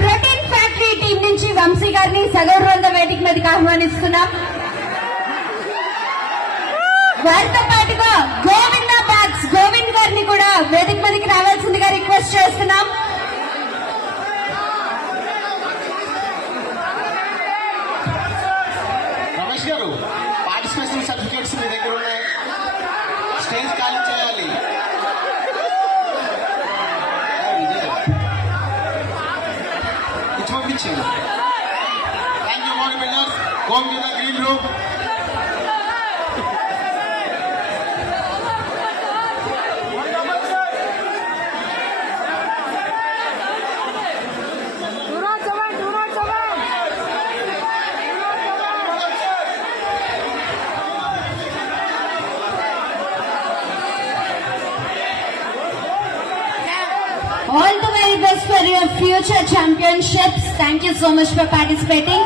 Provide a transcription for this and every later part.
Protein factory team నుంచి వంశీ గారిని సగౌరవంగా వేదిక మీదకి ఆహ్వానిస్తున్నాం. వారితో పాటుగా గోవింద బ్యాగ్స్ గోవింద్ గారిని కూడా వేదిక మీదకి రావాల్సిందిగా రిక్వెస్ట్ చేస్తున్నాం. రమేష్ గారు, పార్టిసిపేషన్ సర్టిఫికేట్స్ మీ దగ్గర ఉన్నాయి, స్టేజ్ ఖాళీ చేయాలి. ఇచ్చి పంపించండి. Thank you body builders. Go to the green room. All the very best for your future championships. Thank you so much for participating.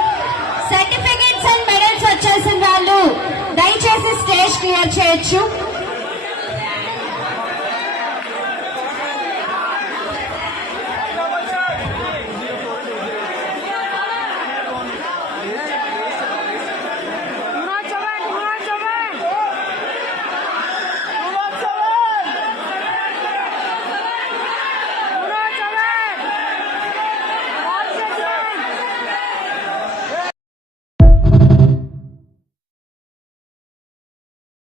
Certificates and medals వచ్చేసిన వాళ్ళు దయచేసి స్టేజ్ క్లియర్ చేయొచ్చు.